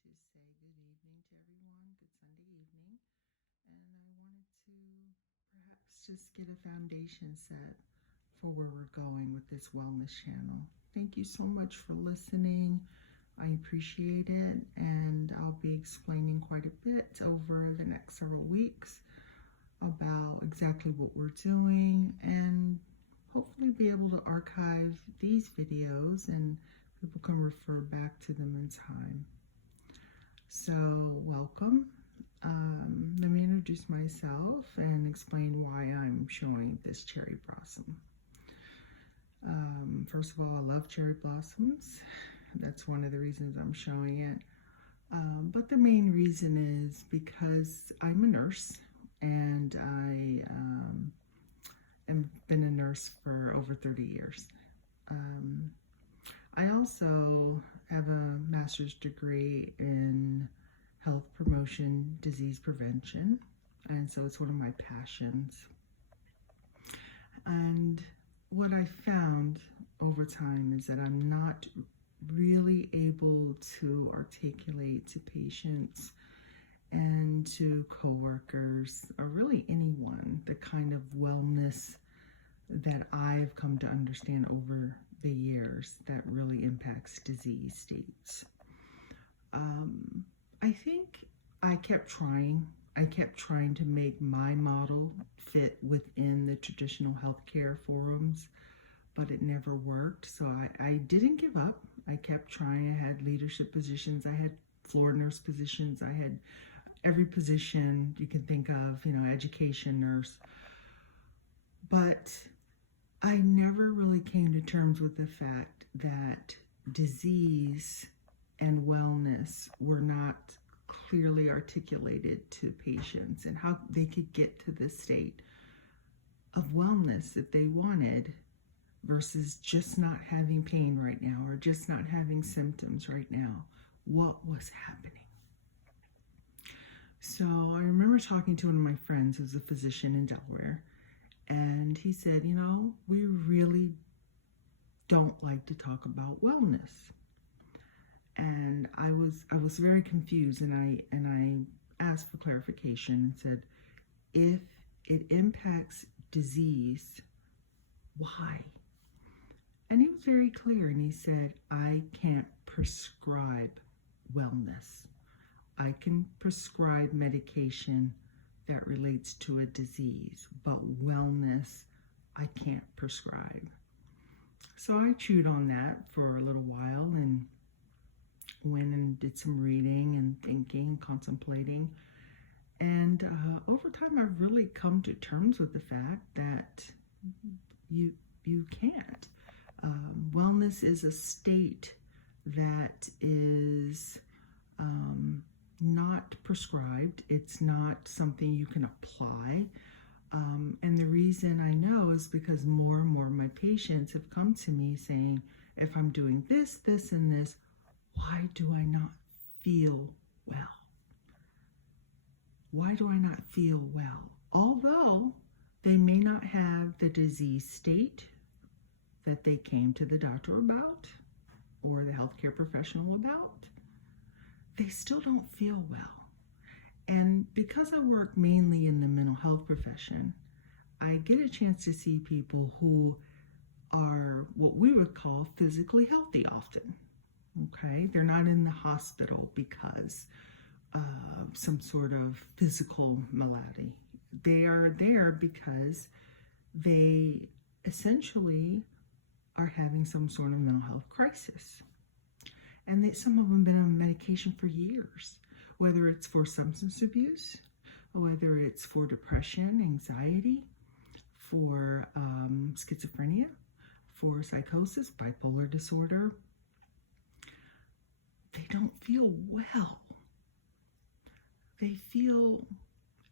to say good evening to everyone, good Sunday evening, and I wanted to perhaps just get a foundation set for where we're going with this wellness channel. Thank you so much for listening. I appreciate it, and I'll be explaining quite a bit over the next several weeks about exactly what we're doing, and hopefully be able to archive these videos and people can refer back to them in time. So welcome. Let me introduce myself and explain why I'm showing this cherry blossom. First of all, I love cherry blossoms. That's one of the reasons I'm showing it. But the main reason is because I'm a nurse, and I have been a nurse for over 30 years. I also have a master's degree in health promotion, disease prevention, and so it's one of my passions. And what I found over time is that I'm not really able to articulate to patients and to coworkers, or really anyone, the kind of wellness that I've come to understand over the years that really impacts disease states. I think I kept trying to make my model fit within the traditional healthcare forums, but it never worked. So I didn't give up. I kept trying. I had leadership positions. I had floor nurse positions. I had every position you can think of, education nurse. But I never really came to terms with the fact that disease and wellness were not clearly articulated to patients, and how they could get to the state of wellness that they wanted versus just not having pain right now or just not having symptoms right now. What was happening? So I remember talking to one of my friends who's a physician in Delaware, and he said, we really don't like to talk about wellness. And I was very confused, and I asked for clarification and said, if it impacts disease, why? And he was very clear, and he said, I can't prescribe wellness. I can prescribe medication that relates to a disease, but wellness I can't prescribe. So I chewed on that for a little while and went and did some reading and thinking, contemplating. And over time, I've really come to terms with the fact that you can't. Wellness is a state that is not prescribed. It's not something you can apply. And the reason I know is because more and more of my patients have come to me saying, if I'm doing this, this, and this, why do I not feel well? Why do I not feel well? Although they may not have the disease state that they came to the doctor about or the healthcare professional about, they still don't feel well. And because I work mainly in the mental health profession, I get a chance to see people who are what we would call physically healthy often. Okay, they're not in the hospital because of some sort of physical malady. They are there because they essentially are having some sort of mental health crisis. And some of them have been on medication for years, whether it's for substance abuse, whether it's for depression, anxiety, for schizophrenia, for psychosis, bipolar disorder. They don't feel well. They feel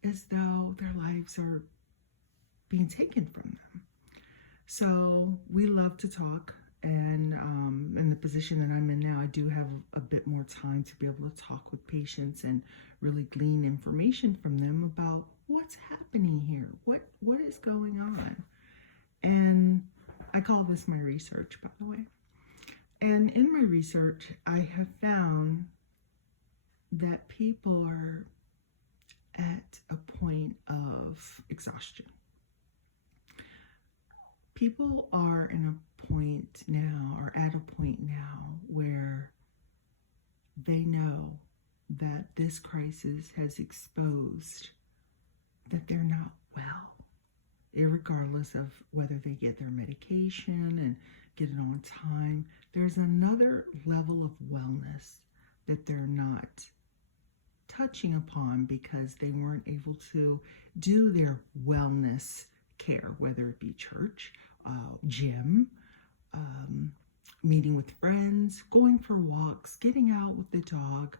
as though their lives are being taken from them. So we love to talk, and in the position that I'm in now, I do have a bit more time to be able to talk with patients and really glean information from them about what's happening here, what is going on. And I call this my research, by the way. And in my research, I have found that people are at a point of exhaustion. People are in a point now, or at a point now, where they know that this crisis has exposed that they're not well, irregardless of whether they get their medication and get it on time. There's another level of wellness that they're not touching upon because they weren't able to do their wellness care, whether it be church, gym, meeting with friends, going for walks, getting out with the dog,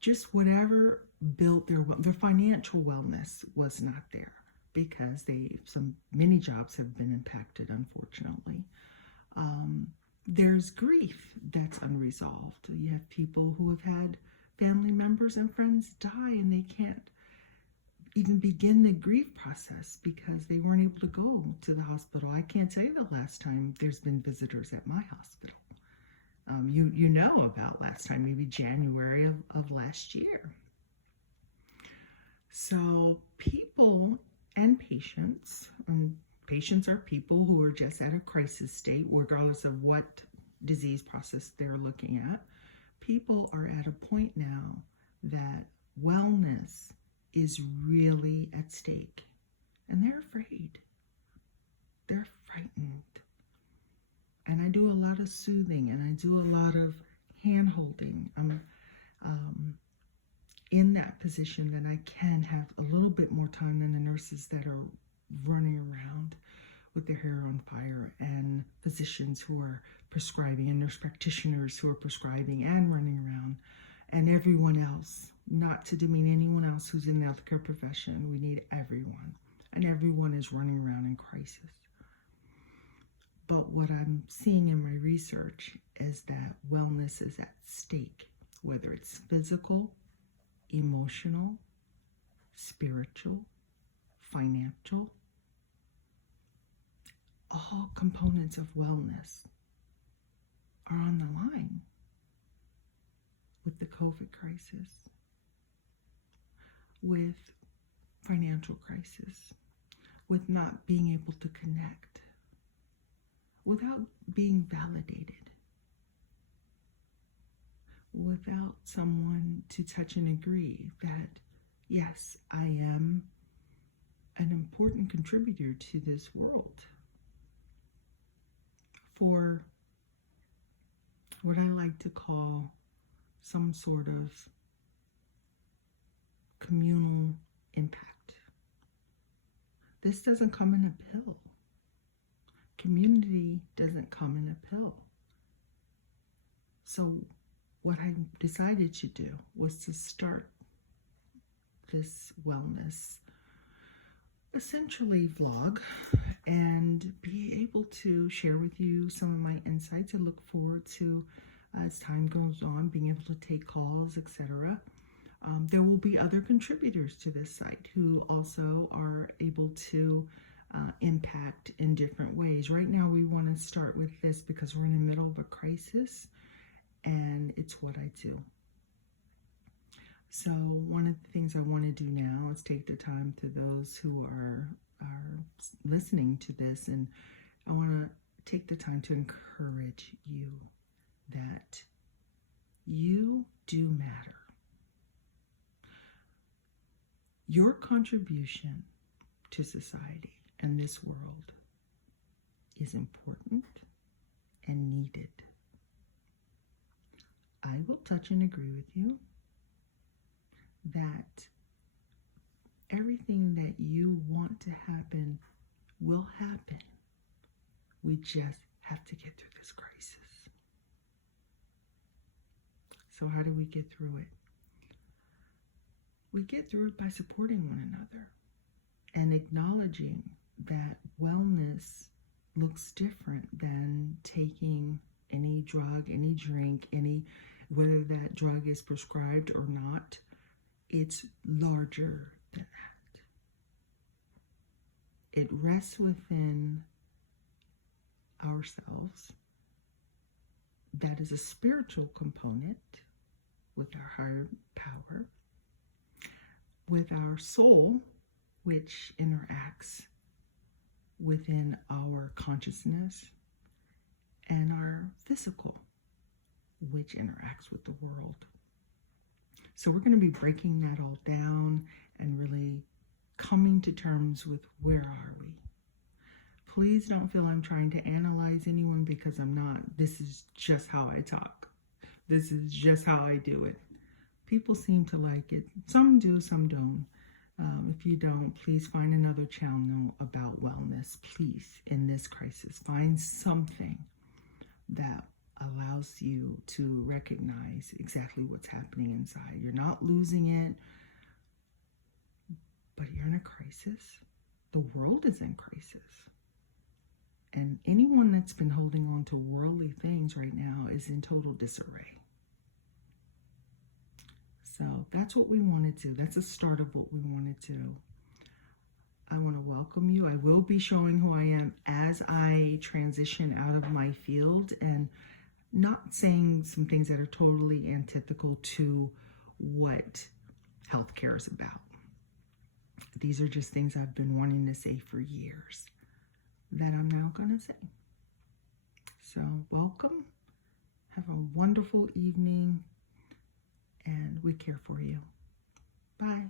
just whatever built their financial wellness was not there because many jobs have been impacted, unfortunately. There's grief that's unresolved. You have people who have had family members and friends die and they can't even begin the grief process because they weren't able to go to the hospital. I can't tell you the last time there's been visitors at my hospital. You know about last time, maybe January of last year. So people and patients are people who are just at a crisis state, regardless of what disease process they're looking at. People are at a point now that wellness is really at stake, and they're afraid. They're frightened. And I do a lot of soothing, and I do a lot of hand-holding. I'm in that position that I can have a little bit more time than the nurses that are running around with their hair on fire, and physicians who are prescribing, and nurse practitioners who are prescribing and running around, and everyone else. Not to demean anyone else who's in the healthcare profession. We need everyone, and everyone is running around in crisis. But what I'm seeing in my research is that wellness is at stake, whether it's physical, emotional, spiritual, financial. All components of wellness are on the line with the COVID crisis, with financial crisis, with not being able to connect, without being validated, without someone to touch and agree that, yes, I am an important contributor to this world for what I like to call some sort of communal impact. This doesn't come in a pill. Community doesn't come in a pill. So what I decided to do was to start this wellness, essentially vlog, and be able to share with you some of my insights. I look forward to, as time goes on, being able to take calls, etc. There will be other contributors to this site who also are able to impact in different ways. Right now we want to start with this because we're in the middle of a crisis, and it's what I do. So one of the things I want to do now is take the time to those who are listening to this, and I want to take the time to encourage you that you do matter. Your contribution to society and this world is important and needed. I will touch and agree with you that everything that you want to happen will happen. We just have to get through this crisis. So how do we get through it? We get through it by supporting one another and acknowledging that wellness looks different than taking any drug, any drink, whether that drug is prescribed or not. It's larger than that. It rests within ourselves. That is a spiritual component, with our higher power, with our soul, which interacts within our consciousness, and our physical, which interacts with the world. So we're going to be breaking that all down and really coming to terms with where are we. Please don't feel I'm trying to analyze anyone, because I'm not. This is just how I talk. This is just how I do it. People seem to like it. Some do, some don't. If you don't, please find another channel about wellness. Please, in this crisis, find something that allows you to recognize exactly what's happening inside. You're not losing it, but you're in a crisis. The world is in crisis. And anyone that's been holding on to worldly things right now is in total disarray. So that's what we want to do. That's the start of what we want to do. I want to welcome you. I will be showing who I am as I transition out of my field, and not saying some things that are totally antithetical to what healthcare is about. These are just things I've been wanting to say for years that I'm now going to say. So welcome. Have a wonderful evening, and we care for you. Bye.